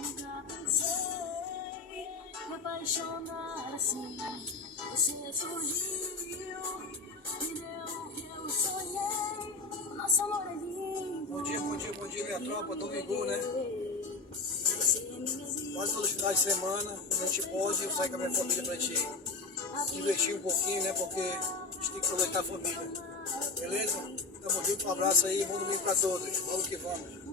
Nunca pensei me apaixonar assim. Você surgiu, me deu o que eu sonhei. Nosso amor é lindo. Bom dia, minha tropa, domingo, né? Quase todos os finais de semana, quando a gente pode, eu saio com a minha família pra gente divertir um pouquinho, né? Porque a gente tem que aproveitar a família. Beleza? Tamo junto, um abraço aí, bom domingo pra todos. Vamos que vamos.